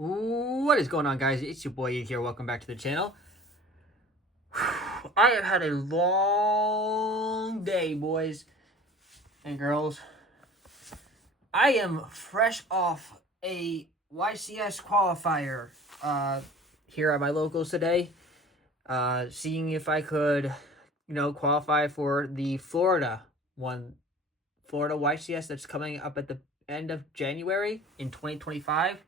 What is going on, guys? It's your boy Ian here. Welcome back to the channel. I have had a long day, boys and girls. I am fresh off a YCS Qualifier here at my locals today. Seeing if I could, qualify for the Florida YCS that's coming up at the end of January in 2025.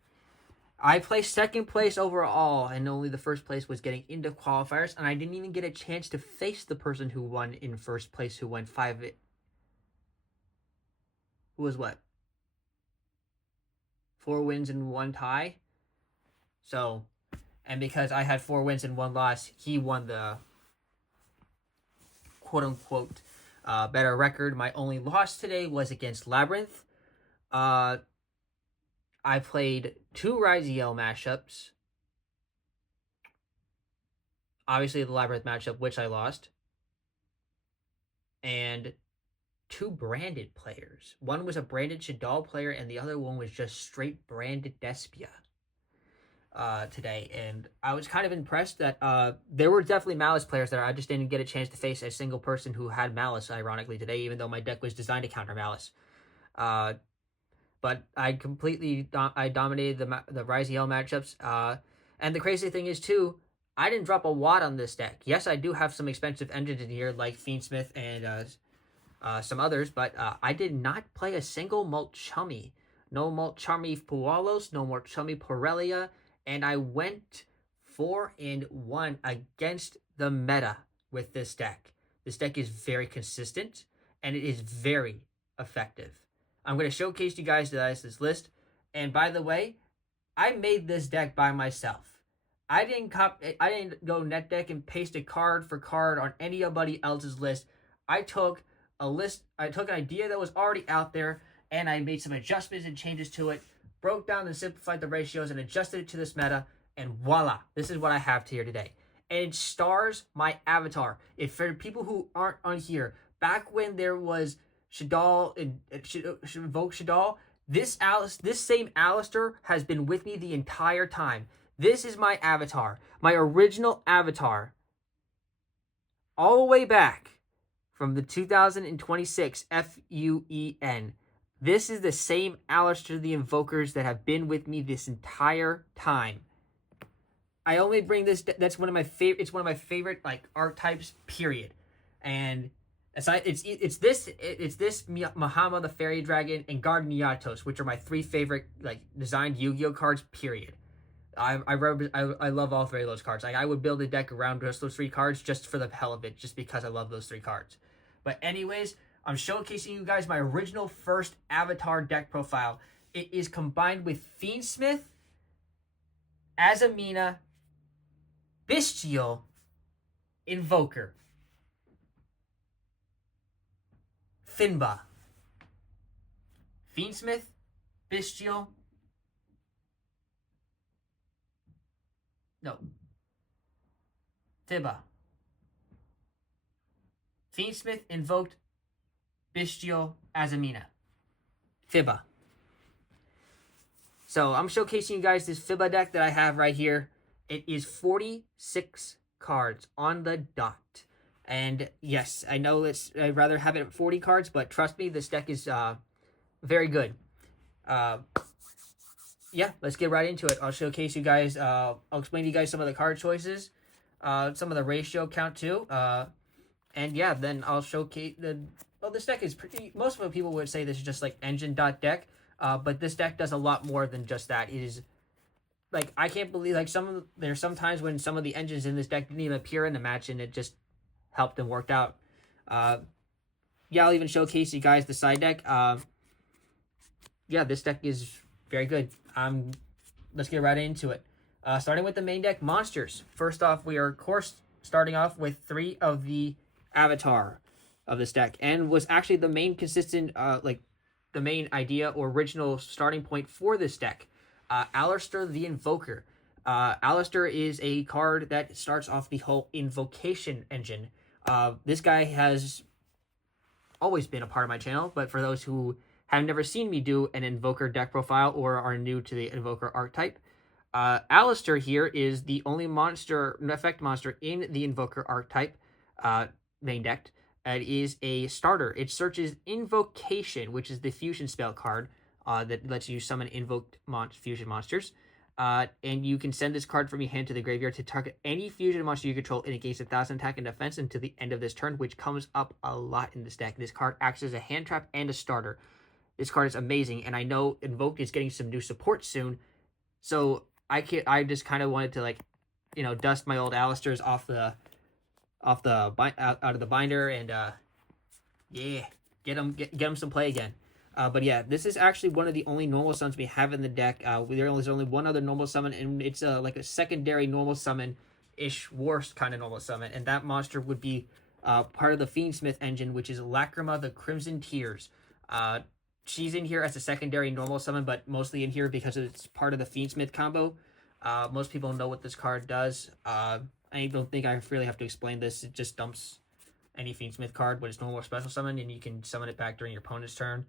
I placed second place overall, and only the first place was getting into qualifiers, and I didn't even get a chance to face the person who won in first place, who went who was what? 4 wins and 1 tie. So, and because I had 4 wins and 1 loss, he won the quote-unquote better record. My only loss today was against Labyrinth. I played 2 Ryzeal matchups. Obviously, the Labyrinth matchup, which I lost. And 2 branded players. One was a branded Shadal player, and the other one was just straight branded Despia today. And I was kind of impressed that there were definitely Malice players there. I just didn't get a chance to face a single person who had Malice, ironically, today, even though my deck was designed to counter Malice. But I completely dominated the Ryzeal matchups. And the crazy thing is, too, I didn't drop a wad on this deck. Yes, I do have some expensive engines in here, like Fiendsmith and some others, but I did not play a single Mulchummy. No Mulchummy Pualos, no Mulchummy Porelia, and I went 4-1 against the meta with this deck. This deck is very consistent, and it is very effective. I'm going to showcase you guys this list. And by the way, I made this deck by myself. I didn't go net deck and paste a card for card on anybody else's list. I took an idea that was already out there, and I made some adjustments and changes to it, broke down and simplified the ratios and adjusted it to this meta, and voila, this is what I have here today. And it stars my avatar. If for people who aren't on here, back when there was Shadal and Invoke Shadal, this same Alistair has been with me the entire time. This is my avatar, my original avatar, all the way back from the 2026 FUEN. This is the same Alistair the Invokers that have been with me this entire time. I only bring this. That's one of my favorite. It's one of my favorite archetypes. Period. And it's this Mahama the Fairy Dragon and Garden Yatos, which are my 3 favorite designed Yu-Gi-Oh cards. Period. I love all 3 of those cards. I would build a deck around just those 3 cards just for the hell of it, just because I love those 3 cards. But anyways, I'm showcasing you guys my original first avatar deck profile. It is combined with Fiendsmith, Azamina, Bestial, Invoker, Finba, Fiendsmith, Bestial, Fiba, Fiendsmith, Invoked, Bestial, Azamina, Fiba. So I'm showcasing you guys this Fiba deck that I have right here. It is 46 cards on the dot. And yes, I know I'd rather have it at 40 cards, but trust me, this deck is very good. Yeah, let's get right into it. I'll showcase you guys. I'll explain to you guys some of the card choices, some of the ratio count too. And yeah, then I'll showcase this deck is pretty. Most of the people would say this is just like engine deck, but this deck does a lot more than just that. It is I can't believe there's some times when some of the engines in this deck didn't even appear in the match, and it just helped and worked out. Yeah, I'll even showcase you guys the side deck. Yeah, this deck is very good. Let's get right into it. Starting with the main deck, monsters. First off, we are, of course, starting off with 3 of the avatar of this deck, and was actually the main consistent, the main idea or original starting point for this deck. Alistair the Invoker. Alistair is a card that starts off the whole invocation engine. This guy has always been a part of my channel, but for those who have never seen me do an Invoker deck profile or are new to the Invoker archetype, Alistair here is the only monster, effect monster in the Invoker archetype main deck. It is a starter. It searches Invocation, which is the fusion spell card that lets you summon invoked fusion monsters. And you can send this card from your hand to the graveyard to target any fusion monster you control, and it gains 1,000 attack and defense until the end of this turn, which comes up a lot in this deck. This card acts as a hand trap and a starter. This card is amazing, and I know Invoke is getting some new support soon, so I just kind of wanted to, like, dust my old Alistairs out of the binder, and yeah, get them some play again. But yeah, this is actually one of the only normal summons we have in the deck. There's only one other normal summon, and it's like a secondary normal summon-ish worst kind of normal summon, and that monster would be part of the Fiendsmith engine, which is Lacrima, the Crimson Tears. She's in here as a secondary normal summon, but mostly in here because it's part of the Fiendsmith combo. Most people know what this card does. I don't think I really have to explain this. It just dumps any Fiendsmith card when it's normal or special summon, and you can summon it back during your opponent's turn.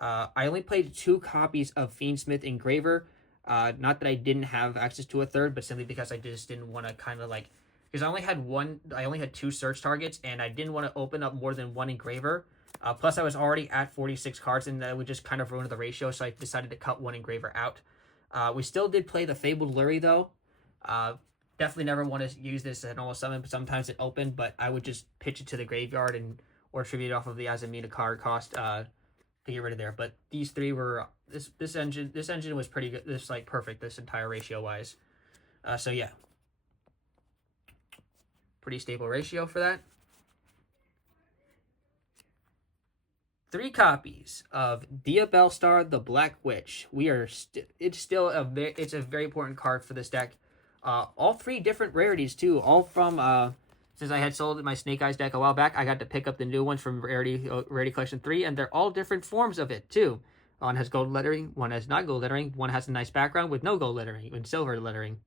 I only played 2 copies of Fiendsmith Engraver. Not that I didn't have access to a third, but simply because I just didn't want to kind of like... Because I only had 2 search targets, and I didn't want to open up more than 1 Engraver. Plus, I was already at 46 cards, and that would just kind of ruin the ratio, so I decided to cut 1 Engraver out. We still did play the Fabled Lurie, though. Definitely never want to use this as a normal summon, but sometimes it opened, but I would just pitch it to the graveyard or tribute off of the Azamina card cost to get rid of there. But these 3 were... This engine was pretty good. This, like, perfect, this entire ratio-wise. So, yeah. Pretty stable ratio for that. 3 copies of Diabellstar the Black Witch. It's a very important card for this deck. All 3 different rarities too. All from since I had sold my Snake Eyes deck a while back, I got to pick up the new ones from Rarity Collection 3, and they're all different forms of it too. One has gold lettering, one has not gold lettering, one has a nice background with no gold lettering and silver lettering.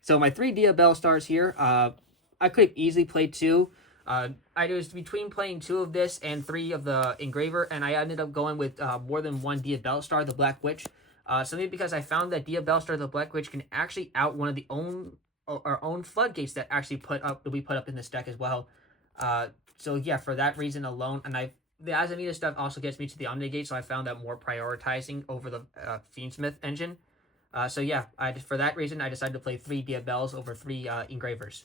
So my 3 Diabellstars here, I could have easily played 2. I was between playing 2 of this and 3 of the Engraver, and I ended up going with more than 1 Diabellstar the Black Witch. Simply because I found that Diabellstar the Black Witch can actually out one of our own floodgates that we put up in this deck as well. So yeah, for that reason alone, and the Azamita stuff also gets me to the Omnigate, so I found that more prioritizing over the Fiendsmith engine. So yeah, for that reason, I decided to play 3 Diabells over 3 Engravers.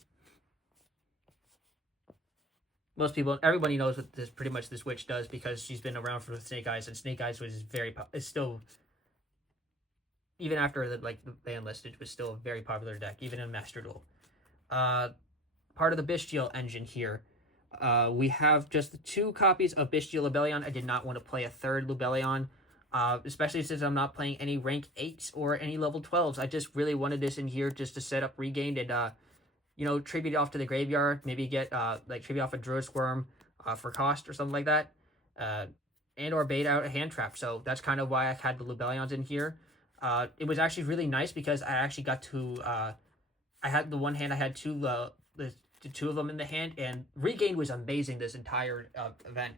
Everybody knows what this witch does because she's been around for Snake Eyes, and Snake Eyes is still, even after the ban list, it was still a very popular deck, even in Master Duel. Part of the Bestial engine here. We have just 2 copies of Bestial Lubellion. I did not want to play a third Lubellion, especially since I'm not playing any rank 8s or any level 12s. I just really wanted this in here just to set up Regained and, tribute off to the graveyard, maybe get, tribute off a Druid Squirm for cost or something like that, and or bait out a hand trap. So that's kind of why I had the Lubellions in here. It was actually really nice because I actually got to, I had the one hand, I had 2 of them in the hand, and Regained was amazing this entire event.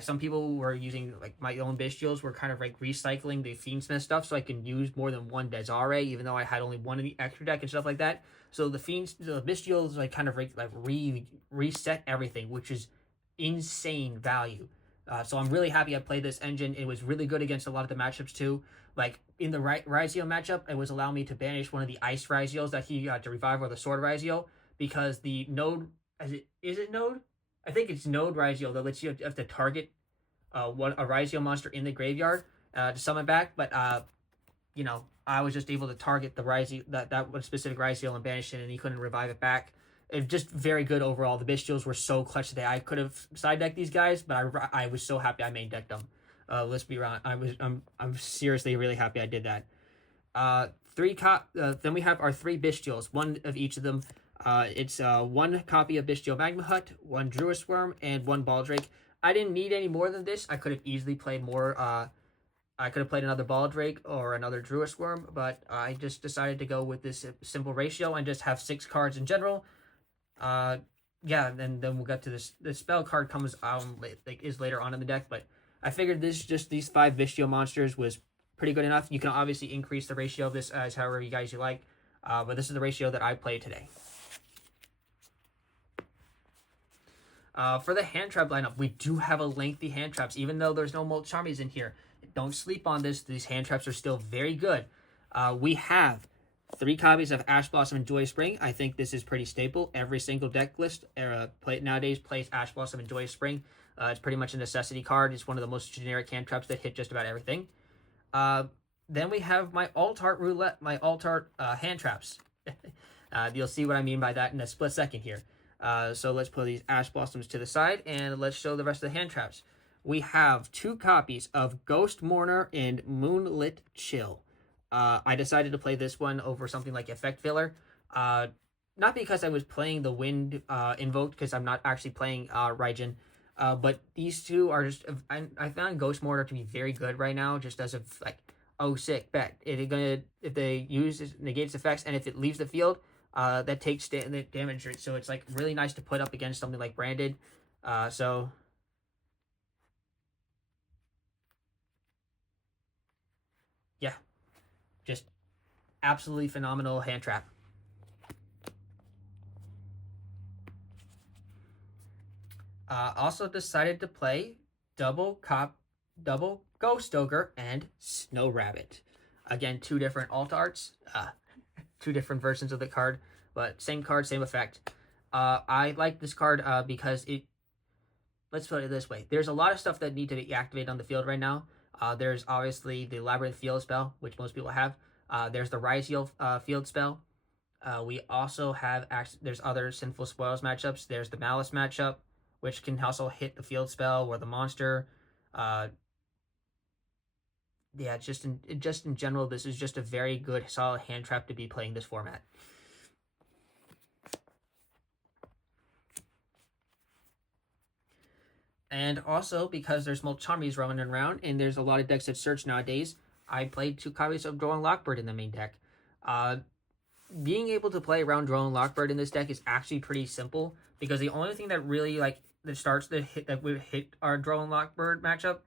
Some people were using, my own Bestials were kind of, recycling the Fiendsmith stuff so I can use more than 1 Desare, even though I had only 1 in the extra deck and stuff like that. So the Bestials, reset everything, which is insane value. So I'm really happy I played this engine. It was really good against a lot of the matchups, too. In the Ryzeal matchup, it was allowing me to banish one of the Ice Ryzeals that he got to revive, or the Sword Ryzeal, because the Node... Is it Node? I think it's Node Ryzeal that lets you have to target a Ryzeal monster in the graveyard to summon back, but I was just able to target the Ryzeal, that one specific Ryzeal, and banish it, and he couldn't revive it back. It just very good overall. The Bestials were so clutch today. I could have side decked these guys, but I was so happy I main decked them. Let's be honest. I'm seriously really happy I did that. Then we have our 3 Bestials, 1 of each of them. It's 1 copy of Bestial Magma Hut, 1 Druid Squirm, and 1 Baldrake. I didn't need any more than this. I could have easily played more. I could have played another Baldrake or another Druid Squirm, but I just decided to go with this simple ratio and just have 6 cards in general. Yeah, and then we'll get to this. The spell card comes out is later on in the deck, but I figured these 5 Bestial monsters was pretty good enough. You can obviously increase the ratio of this as however you guys you like, but this is the ratio that I played today. For the hand trap lineup, we do have a lengthy hand traps, even though there's no Molt Charmies in here. Don't sleep on this. These hand traps are still very good. We have 3 copies of Ash Blossom and Joy Spring. I think this is pretty staple. Every single deck list nowadays plays Ash Blossom and Joy Spring. It's pretty much a necessity card. It's one of the most generic hand traps that hit just about everything. Then we have my Alt-Art Roulette, my Alt-Art hand traps. You'll see what I mean by that in a split second here. So let's put these Ash Blossoms to the side, and let's show the rest of the hand traps. We have 2 copies of Ghost Mourner and Moonlit Chill. I decided to play this one over something like Effect Filler. Not because I was playing the Wind Invoked, because I'm not actually playing Ryzeal. But these 2 are just... I found Ghost Mourner to be very good right now, just as of, like, oh, sick, bet. If they use it, negates effects, and if it leaves the field, that takes damage. So it's, like, really nice to put up against something like Branded. So... yeah. Just absolutely phenomenal hand trap. Also decided to play double Ghost Ogre and Snow Rabbit. Again, 2 different alt arts, 2 different versions of the card, but same card, same effect. I like this card because let's put it this way. There's a lot of stuff that need to be activated on the field right now. There's obviously the Labyrinth Field spell, which most people have. There's the Ryzeal field spell. We also have, there's other Sinful Spoils matchups. There's the Malice matchup, which can also hit the field spell or the monster. Yeah, just in general, this is just a very good, solid hand trap to be playing this format. And also, because there's Molt Charmies running around, and there's a lot of decks that search nowadays, I played 2 copies of Drone Lockbird in the main deck. Being able to play around Drone Lockbird in this deck is actually pretty simple, because the only thing that really, like, that starts to hit, that would hit our Drone Lockbird matchup,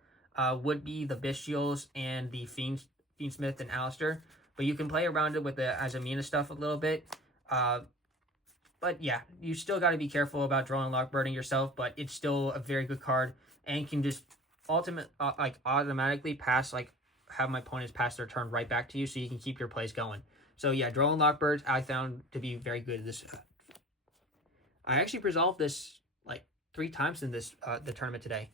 would be the Bestials and the Fiendsmith and Alistair. But you can play around it with the Azamina stuff a little bit. But yeah, you still got to be careful about drawing Lockbirding yourself, but it's still a very good card and can just automatically have my opponents pass their turn right back to you, so you can keep your plays going. So yeah, drawing Lockbirds I found to be very good. I actually resolved this like 3 times in this the tournament today.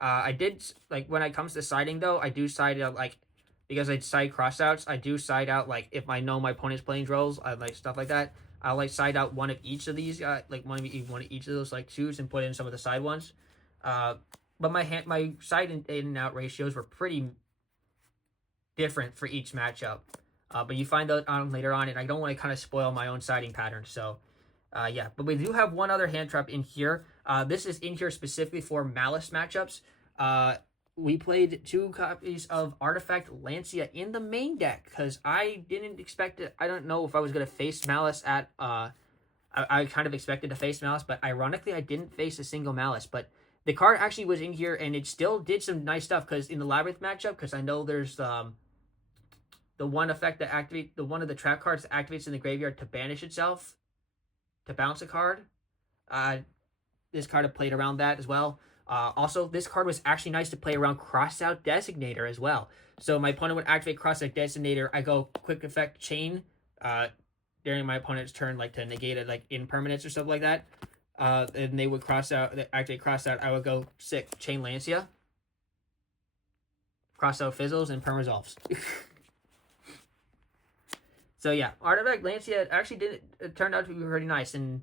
I did, like, when it comes to siding though, I do side out, like, because I side crossouts, I do side out, like, if I know my opponent's playing draws, I like stuff like that. I'll, like, side out one of each of these, like, one of each of those, like, 2s and put in some of the side ones. But my side in and out ratios were pretty different for each matchup. But you find out later on, and I don't want to kind of spoil my own siding pattern, so... yeah, but we do have one other hand trap in here. This is in here specifically for Malice matchups. We played 2 copies of Artifact Lancia in the main deck because I didn't expect it. I don't know if I was going to face Malice at... I kind of expected to face Malice, but ironically I didn't face a single Malice. But the card actually was in here, and it still did some nice stuff because in the Labyrinth matchup, because I know there's the one effect that activates... the one of the trap cards that activates in the graveyard to banish itself, to bounce a card. This card have played around that as well. Also, this card was actually nice to play around Crossout Designator as well. So my opponent would activate Crossout Designator. I go quick effect chain during my opponent's turn, like to negate it, like impermanence or stuff like that. And they would activate Crossout. I would go sick chain Lancia. Crossout fizzles and perm resolves. So yeah, Artifact Lancia actually it turned out to be pretty nice, and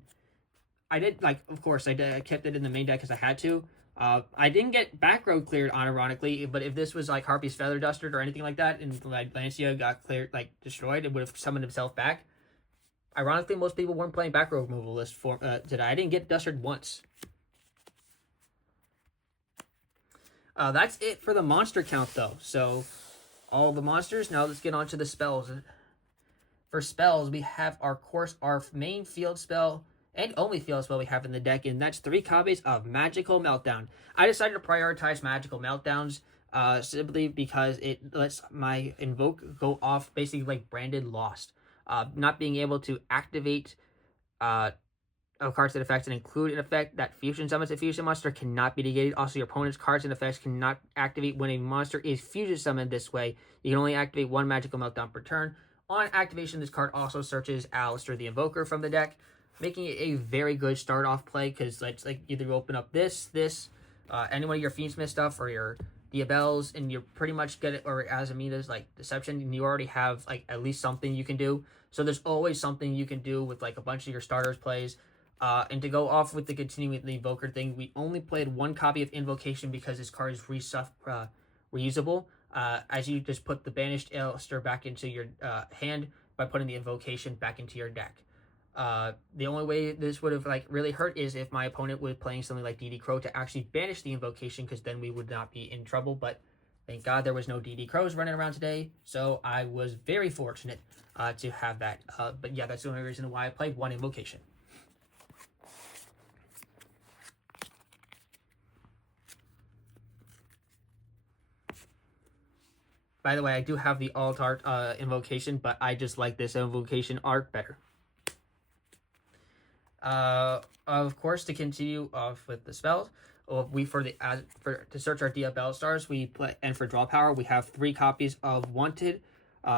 I did, like, of course, I kept it in the main deck because I had to. I didn't get back row cleared, unironically, but if this was like Harpy's Feather Duster or anything like that, and like Lancia got cleared, like destroyed, it would have summoned himself back. Ironically, most people weren't playing back row removal list for today. I didn't get dustered once. That's it for the monster count, though. So, all the monsters. Now let's get on to the spells. For spells, we have our main field spell and only field spell we have in the deck, and that's 3 copies of Magical Meltdown. I decided to prioritize Magical Meltdowns simply because it lets my invoke go off basically like branded lost. Not being able to activate cards and effects and include an effect that fusion summons a fusion monster cannot be negated. Also, your opponent's cards and effects cannot activate when a monster is fusion summoned this way. You can only activate one magical meltdown per turn. On activation, this card also searches Alistair the Invoker from the deck, making it a very good start off play because let's like either open up this, any one of your Fiendsmith stuff or your Diabels, and you pretty much get it, or Azamina's like Deception, and you already have like at least something you can do. So there's always something you can do with like a bunch of your starters plays. And to go off with the continuing the Invoker thing, we only played one copy of Invocation because this card is reusable. As you just put the Banished Alistair back into your hand by putting the Invocation back into your deck. The only way this would have like really hurt is if my opponent was playing something like DD Crow to actually banish the Invocation, because then we would not be in trouble. But thank God there was no DD Crows running around today, so I was very fortunate to have that. But yeah, that's the only reason why I played one Invocation. By the way, I do have the alt art Invocation, but I just like this Invocation art better. Of course, to continue off with the spells, to search our Diabell stars, we play, and for draw power, we have 3 copies of Wanted,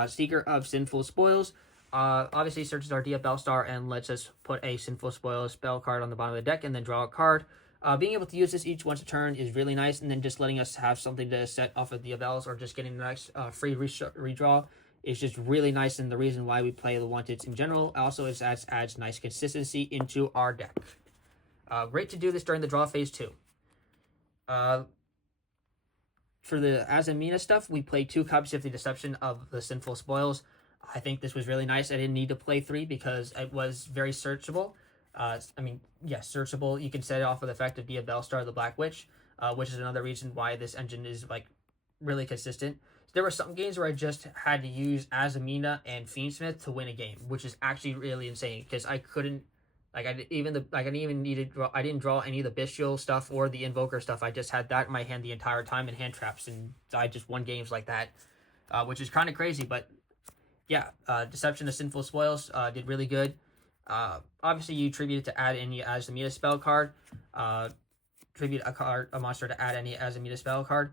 Seeker of Sinful Spoils. Obviously searches our Diabell star and lets us put a Sinful Spoils spell card on the bottom of the deck and then draw a card. Being able to use this each once a turn is really nice, and then just letting us have something to set off of Diabells or just getting a nice free redraw is just really nice, and the reason why we play the Wanteds in general. Also, it adds nice consistency into our deck. Great to do this during the draw phase too. For the Azamina stuff, we played 2 copies of the Deception of the Sinful Spoils. I think this was really nice. I didn't need to play 3 because it was very searchable. Searchable. You can set it off with the effect of Diabell Star, the Black Witch, which is another reason why this engine is like really consistent. There were some games where I just had to use Azamina and Fiendsmith to win a game, which is actually really insane because I couldn't, I didn't draw any of the Bestial stuff or the Invoker stuff. I just had that in my hand the entire time and hand traps, and I just won games like that, which is kind of crazy. But yeah, Deception of Sinful Spoils did really good. Obviously, you tribute to add any Azamina spell card. Tribute a monster to add any Azamina spell card.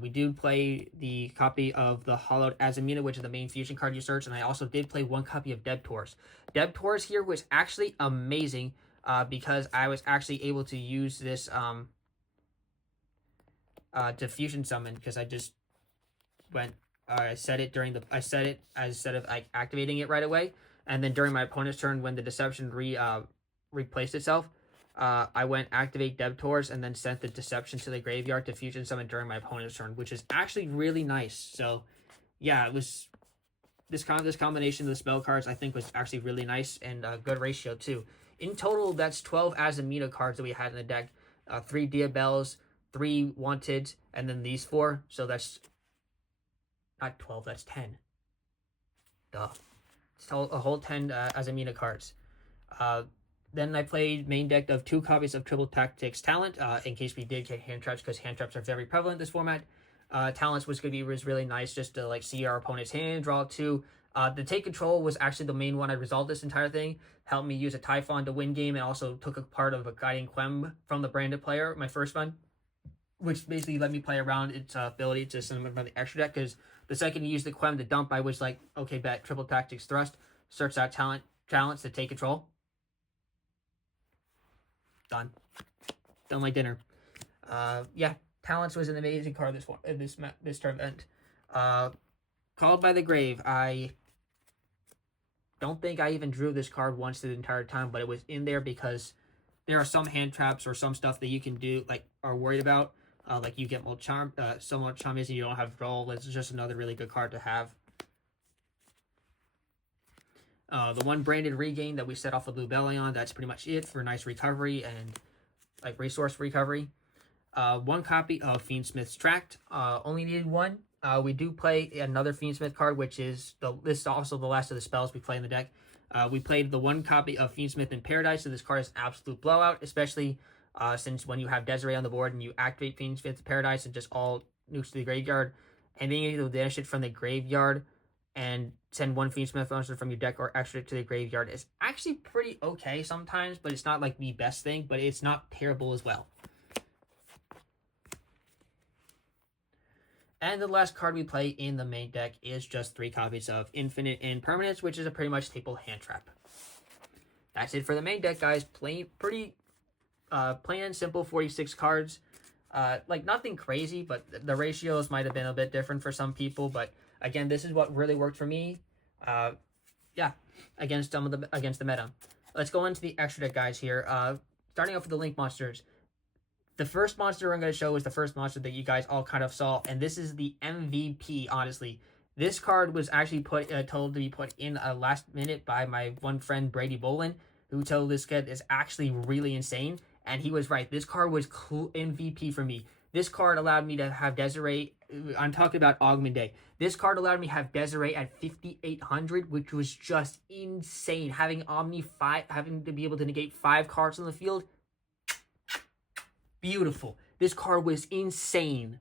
We do play the copy of the Hollowed Azamina, which is the main fusion card you search, and I also did play 1 copy of Debtors. Debtors here was actually amazing because I was actually able to use this to fusion summon, because I just went. I set it instead of like activating it right away, and then during my opponent's turn when the Deception replaced itself, I went activate Debtors and then sent the Deception to the graveyard to fusion summon during my opponent's turn, which is actually really nice. So yeah, it was this combination of the spell cards I think was actually really nice, and a good ratio too. In total, that's 12 Azamina cards that we had in the deck. 3 Diabells, 3 Wanted, and then these 4. So that's not 12, that's 10. Duh. It's a whole 10 Azamina cards. Then I played main deck of 2 copies of Triple Tactics Talent, in case we did get hand traps, because hand traps are very prevalent in this format. Talents was really nice just to like see our opponent's hand, draw 2. The Take Control was actually the main one. I resolved this entire thing, helped me use a Typhon to win game, and also took a part of a Guiding Quem from the branded player, my first one, which basically let me play around its ability to send them from the extra deck, because the second you use the Quem to dump, I was like, okay, bet, Triple Tactics Thrust, search out talents to Take Control. Done my dinner. Yeah, Talents was an amazing card this tournament. Called by the Grave. I don't think I even drew this card once the entire time, but it was in there because there are some hand traps or some stuff that you can do, like, are worried about. Like you get more charm, so much charm is, and you don't have draw. It's just another really good card to have. The 1 branded regain that we set off the Blue Belly on, that's pretty much it for nice recovery and like resource recovery. 1 copy of Fiendsmith's Tract. Only needed 1. We do play another Fiendsmith card, which is this is also the last of the spells we play in the deck. We played the 1 copy of Fiendsmith in Paradise, so this card is absolute blowout, especially since when you have Desiree on the board and you activate Fiendsmith in Paradise, and just all nukes to the graveyard, and being able to banish it from the graveyard and send one Fiendsmith monster from your deck or extra to the graveyard is actually pretty okay sometimes, but it's not like the best thing, but it's not terrible as well. And the last card we play in the main deck is just 3 copies of Infinite Impermanence, which is a pretty much staple hand trap. That's it for the main deck, guys. Plain and simple 46 cards. Like nothing crazy, but the ratios might have been a bit different for some people. But again, this is what really worked for me. Yeah, against the meta. Let's go into the extra deck, guys. Here, starting off with the Link monsters. The first monster I'm going to show is the first monster that you guys all kind of saw, and this is the MVP. Honestly, this card was actually told to be put in last minute by my one friend Brady Bolin, who told this kid is actually really insane. And he was right. This card was MVP for me. This card allowed me to have Desiree. I'm talking about Augment Day. This card allowed me to have Desiree at 5,800, which was just insane. Having having to be able to negate 5 cards on the field. Beautiful. This card was insane.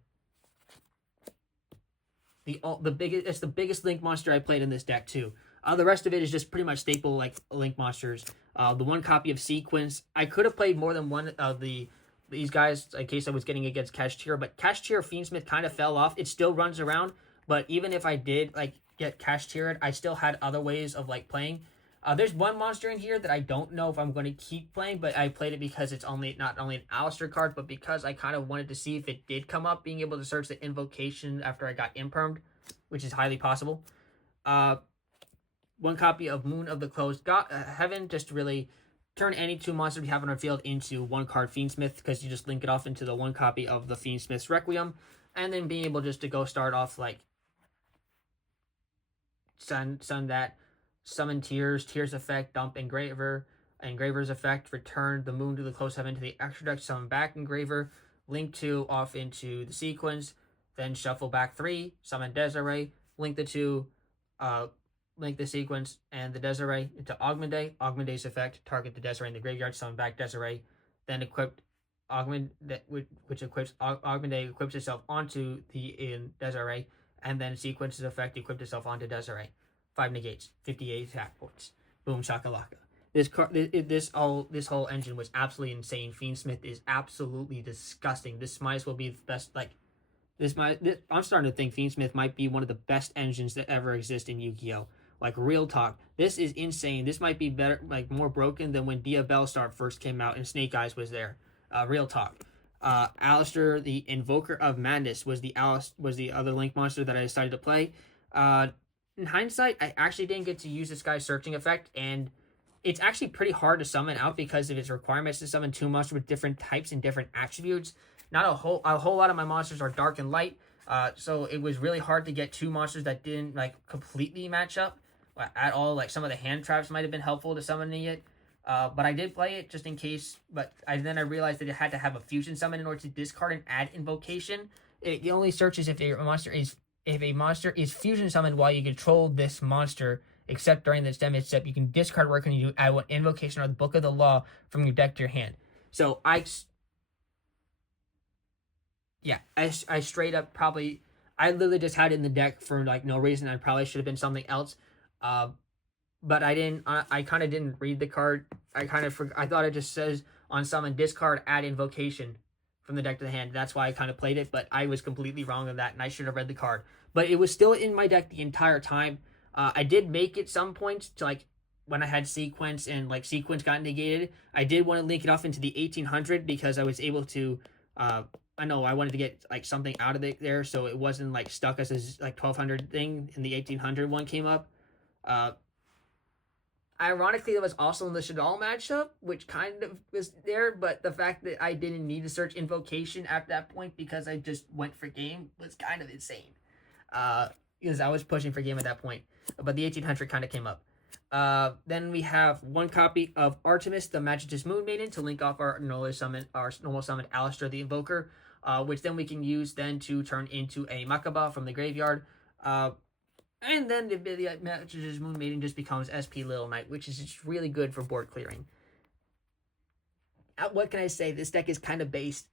It's the biggest Link monster I played in this deck too. The rest of it is just pretty much staple like Link monsters. The one copy of Sequence. I could have played more than one of these guys in case I was getting against Kashtira, but Kashtira Fiendsmith kind of fell off. It still runs around, but even if I did like get Kashtira, I still had other ways of like playing. There's one monster in here that I don't know if I'm going to keep playing, but I played it because it's not only an Alistair card, but because I kind of wanted to see if it did come up, being able to search the invocation after I got impermed, which is highly possible. One copy of Moon of the Closed Heaven, just to really turn any 2 monsters you have on our field into 1 card Fiendsmith, because you just link it off into the 1 copy of the Fiendsmith's Requiem, and then being able just to go start off like Sun that. Summon Tears effect, dump Engraver's effect, return the Moon to the Close Heaven to the extra deck, summon back Engraver, link 2 off into the sequence, then shuffle back 3, summon Desiree, link the 2, link the sequence and the Desiree into Augment Day, Augment Day's effect, target the Desiree in the graveyard, summon back Desiree, then equip Augment, which equips Augment Day, equips itself onto the Desiree, and then sequence's effect equipped itself onto Desiree. 5 negates, 58 attack points. Boom shakalaka. This whole engine was absolutely insane. Fiendsmith is absolutely disgusting. This might as well be the best. I'm starting to think Fiendsmith might be one of the best engines that ever exist in Yu-Gi-Oh! Like real talk, this is insane. This might be better, like more broken than when Dia Bellstar first came out and Snake Eyes was there. Real talk. Alistair, the Invoker of Madness, was the other Link monster that I decided to play. In hindsight, I actually didn't get to use this guy's searching effect, and it's actually pretty hard to summon out because of its requirements to summon 2 monsters with different types and different attributes. Not a whole lot of my monsters are dark and light, so it was really hard to get 2 monsters that didn't like completely match up at all. Like some of the hand traps might have been helpful to summoning it, but I did play it just in case. But then I realized that it had to have a fusion summon in order to discard and add invocation. It only searches if a monster is fusion summoned while you control this monster, except during this damage step, you can discard work and you add 1 invocation or the Book of the Law from your deck to your hand. So I straight up I literally just had it in the deck for like no reason. I probably should have been something else, but I didn't. I kind of didn't read the card. I thought it just says on summon discard add invocation from the deck to the hand. That's why I kind of played it, but I was completely wrong on that, and I should have read the card. But it was still in my deck the entire time. I did make it some points to like when I had Sequence and like Sequence got negated. I did want to link it off into the 1800 because I was able to. I know I wanted to get like something out of it there, so it wasn't like stuck as a like 1200 thing, and the 1800 one came up. Ironically, it was also in the Shadal matchup, which kind of was there, but the fact that I didn't need to search invocation at that point because I just went for game was kind of insane. Because I was pushing for game at that point, but the 1800 kind of came up. Then we have 1 copy of Artemis, the Magic's Moon Maiden, to link off our normal summon Alistair the Invoker, which then we can use then to turn into a Makaba from the graveyard. And then the Magic's Moon Maiden just becomes SP Little Knight, which is just really good for board clearing. What can I say? This deck is kind of based.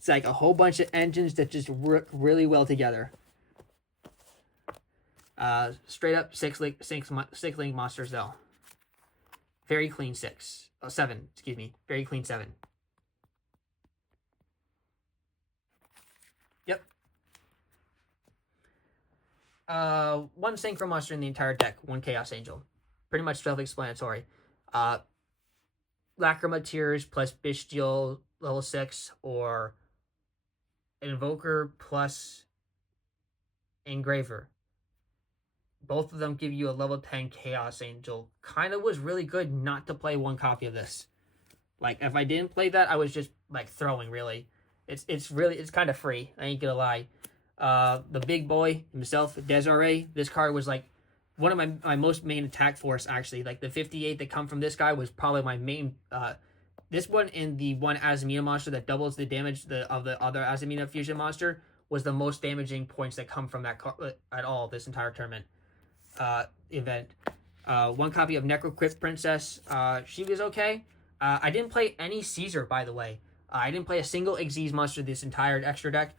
It's like a whole bunch of engines that just work really well together. Straight up six link monsters though. Very clean 7. Excuse me. Very clean 7. Yep. One synchro monster in the entire deck. 1 Chaos Angel. Pretty much self-explanatory. Lacrima Tears plus Bestial level 6, or Invoker plus Engraver. Both of them give you a level 10 Chaos Angel. Kind of was really good not to play one copy of this. Like, if I didn't play that, I was just, like, throwing, really. It's kind of free. I ain't gonna lie. The big boy himself, Desiree, this card was, like, one of my most main attack force, actually. Like, the 58 that come from this guy was probably my main... this one and the one Azamina monster that doubles the damage of the other Azamina fusion monster was the most damaging points that come from that card at all this entire tournament event. One copy of Necrocrypt Princess. She was okay. I didn't play any Caesar, by the way. I didn't play a single Xyz monster this entire extra deck,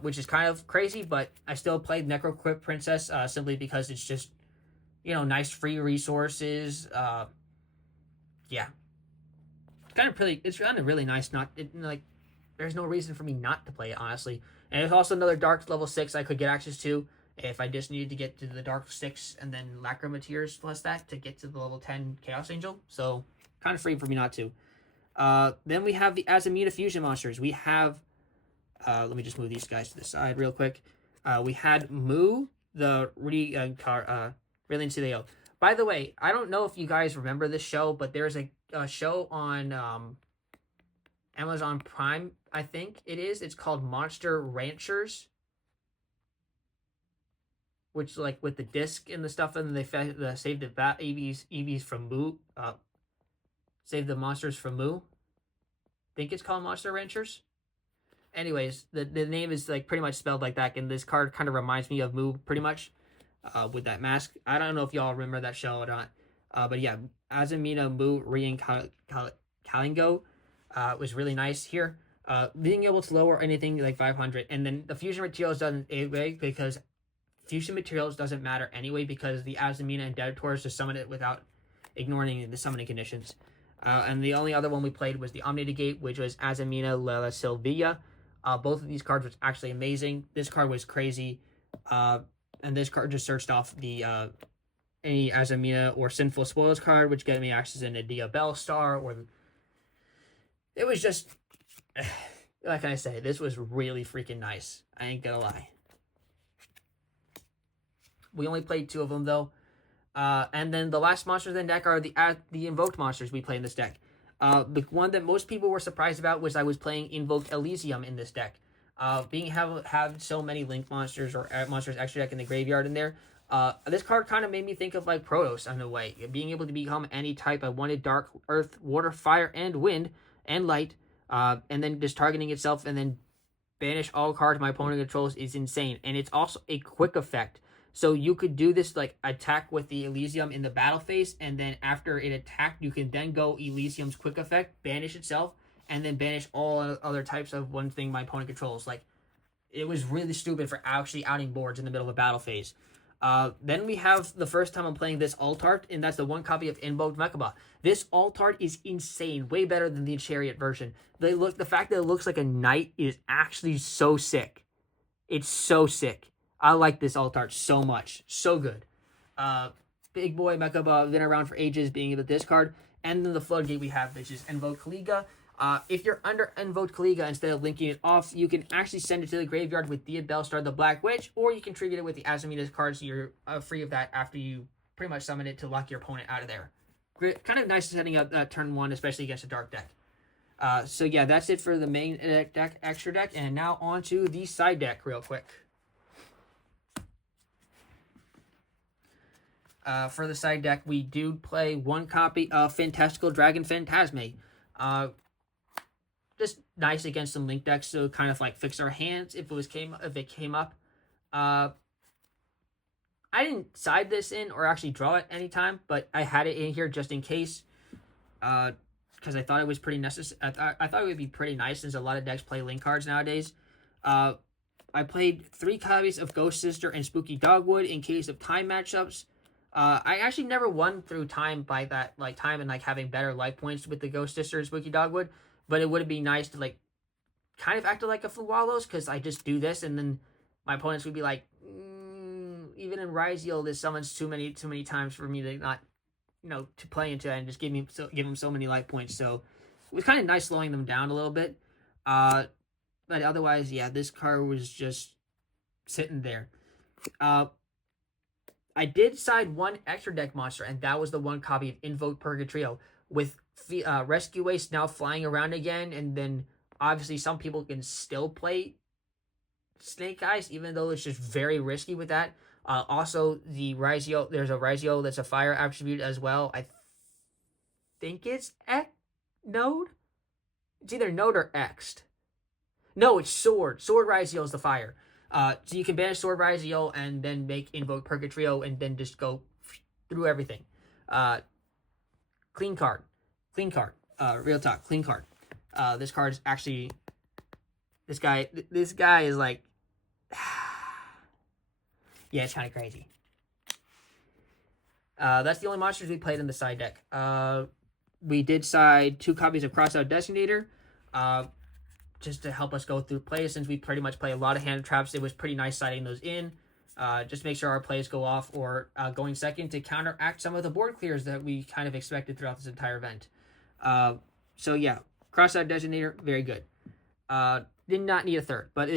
which is kind of crazy, but I still played Necrocrypt Princess simply because it's just, you know, nice free resources. Yeah. It's kind of really nice. There's no reason for me not to play it, honestly. And there's also another Dark level 6 I could get access to if I just needed to get to the Dark 6 and then Lacrima Tears plus that to get to the level 10 Chaos Angel. So, kind of free for me not to. Then we have the Azamina fusion monsters. We have, let me just move these guys to the side real quick. We had Moo, the Brilliant Sileo. By the way, I don't know if you guys remember this show, but there's a show on Amazon Prime, I think it is. It's called Monster Ranchers, which, like, with the disc and the stuff, and they save the EVs from Moo. Save the monsters from Moo. I think it's called Monster Ranchers. Anyways, the name is, like, pretty much spelled like that, and this card kind of reminds me of Moo, pretty much, with that mask. I don't know if y'all remember that show or not. But yeah, Azamina Moo Kalingo was really nice here. Being able to lower anything like 500, and then the fusion materials doesn't anyway, because fusion materials doesn't matter anyway, because the Azamina and Deadtors just summon it without ignoring the summoning conditions. And the only other one we played was the Omnigate, which was Azamina Lela Silvia. Both of these cards was actually amazing. This card was crazy. And this card just searched off the any Azamina or Sinful Spoils card, which gave me access in a Dia Bellstar, or it was just, like I say, this was really freaking nice. I ain't gonna lie. We only played 2 of them though. And then the last monsters in the deck are the invoked monsters we play in this deck. The one that most people were surprised about was I was playing Invoked Elysium in this deck. Have so many link monsters or monsters extra deck in the graveyard in there. This card kind of made me think of like Protoss in a way, being able to become any type I wanted: dark, earth, water, fire, and wind, and light, and then just targeting itself and then banish all cards my opponent controls is insane. And it's also a quick effect. So you could do this, like, attack with the Elysium in the battle phase, and then after it attacked, you can then go Elysium's quick effect, banish itself, and then banish all other types of one thing my opponent controls. Like, it was really stupid for actually outing boards in the middle of a battle phase. Then we have the first time I'm playing this Altart, and that's the one copy of Invoked Mechaba. This Altart is insane, way better than the Chariot version. The fact that it looks like a knight is actually so sick. It's so sick. I like this Altart so much. So good. Big boy Mechaba, been around for ages, being able to discard. And then the Floodgate we have, which is Invoked Kaliga. If you're under Invoked Kaliga, instead of linking it off, you can actually send it to the graveyard with Dia Bellstar, the Black Witch, or you can trigger it with the Azamina's card, so you're free of that after you pretty much summon it to lock your opponent out of there. Kind of nice setting up turn 1, especially against a dark deck. So yeah, that's it for the main deck, extra deck, and now on to the side deck real quick. For the side deck, we do play one copy of Fantastical Dragon Phantasme. Just nice against some link decks, so kind of like fix our hands if it came up. I didn't side this in or actually draw it anytime, but I had it in here just in case. because I thought it was pretty necessary. I thought it would be pretty nice since a lot of decks play link cards nowadays. I played 3 copies of Ghost Sister and Spooky Dogwood in case of time matchups. I actually never won through time by that, like, time and, like, having better life points with the Ghost Sister and Spooky Dogwood. But it would be nice to, like, kind of act like a Fluwalos, because I just do this, and then my opponents would be like, even in Ryzeal, this summons too many times for me to not, to play into it and just give them so many life points. So it was kind of nice slowing them down a little bit. But otherwise, yeah, this card was just sitting there. I did side 1 extra deck monster, and that was the 1 copy of Invoke Purgatrio, with Rescue Waste now flying around again, and then obviously some people can still play Snake Eyes, even though it's just very risky with that. Also, the Ryzeal, there's a Ryzeal that's a fire attribute as well. I think it's Node? It's either Node or X'd. No, it's Sword. Sword Ryzeal is the fire. So you can banish Sword Ryzeal and then make Invoke Purgatrio and then just go through everything. Clean card. Real talk, clean card. This card is actually... This guy is like... yeah, it's kind of crazy. That's the only monsters we played in the side deck. We did side 2 copies of Crossout Designator. Just to help us go through plays, since we pretty much play a lot of hand traps. It was pretty nice siding those in. Just make sure our plays go off or going second to counteract some of the board clears that we kind of expected throughout this entire event. So yeah, Crossout Designator, very good. Did not need a third, but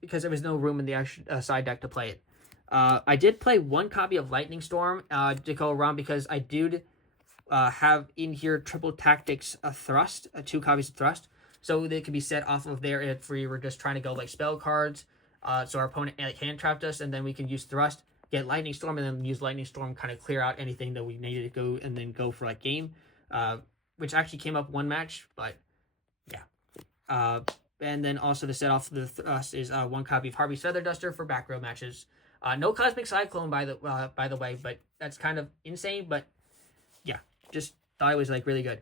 because there was no room in the actual side deck to play it. I did play 1 copy of Lightning Storm to go around because I did have in here Triple Tactics Thrust, 2 copies of Thrust. So they could be set off of there if we were just trying to go like spell cards. So our opponent hand trapped us, and then we can use Thrust, get Lightning Storm, and then use Lightning Storm, kind of clear out anything that we needed to go, and then go for like game. Which actually came up 1 match, but yeah. And then also to set off the Thrust is 1 copy of Harvey's Feather Duster for back row matches. No Cosmic Cyclone by the way, but that's kind of insane. But yeah, just thought it was like really good.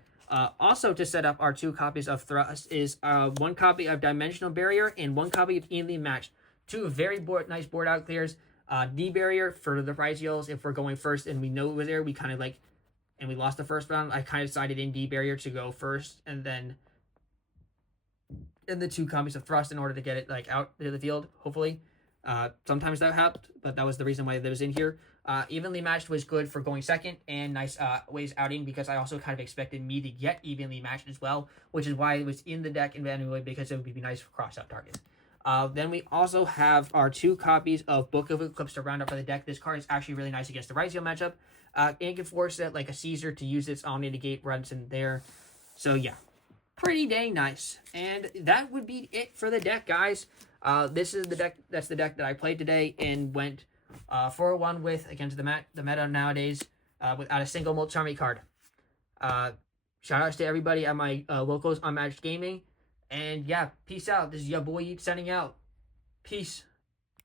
Also, to set up our 2 copies of Thrust is 1 copy of Dimensional Barrier and 1 copy of Evenly Matched. 2 very nice board out clears. D Barrier for the Ryzeals. If we're going first and we know it was there, we kind of like, and we lost the first round, I kind of decided in D Barrier to go first, and then in the 2 copies of Thrust in order to get it like out to the field, hopefully. Sometimes that helped, but that was the reason why that was in here. Evenly Matched was good for going second, and nice ways outing, because I also kind of expected me to get Evenly Matched as well, which is why it was in the deck anyway, because it would be nice for cross-out targets. Then we also have our 2 copies of Book of Eclipse to round up for the deck. This card is actually really nice against the Ryzeal matchup. And can force it like a Caesar to use its Omni Negate runs in there. So yeah, pretty dang nice. And that would be it for the deck, guys. This is the deck. That's the deck that I played today and went 4-1 with against the meta nowadays, without a single Multi-Army card. Shout outs to everybody at my locals Unmatched Gaming. And yeah, peace out. This is your boy Yeet signing out. Peace.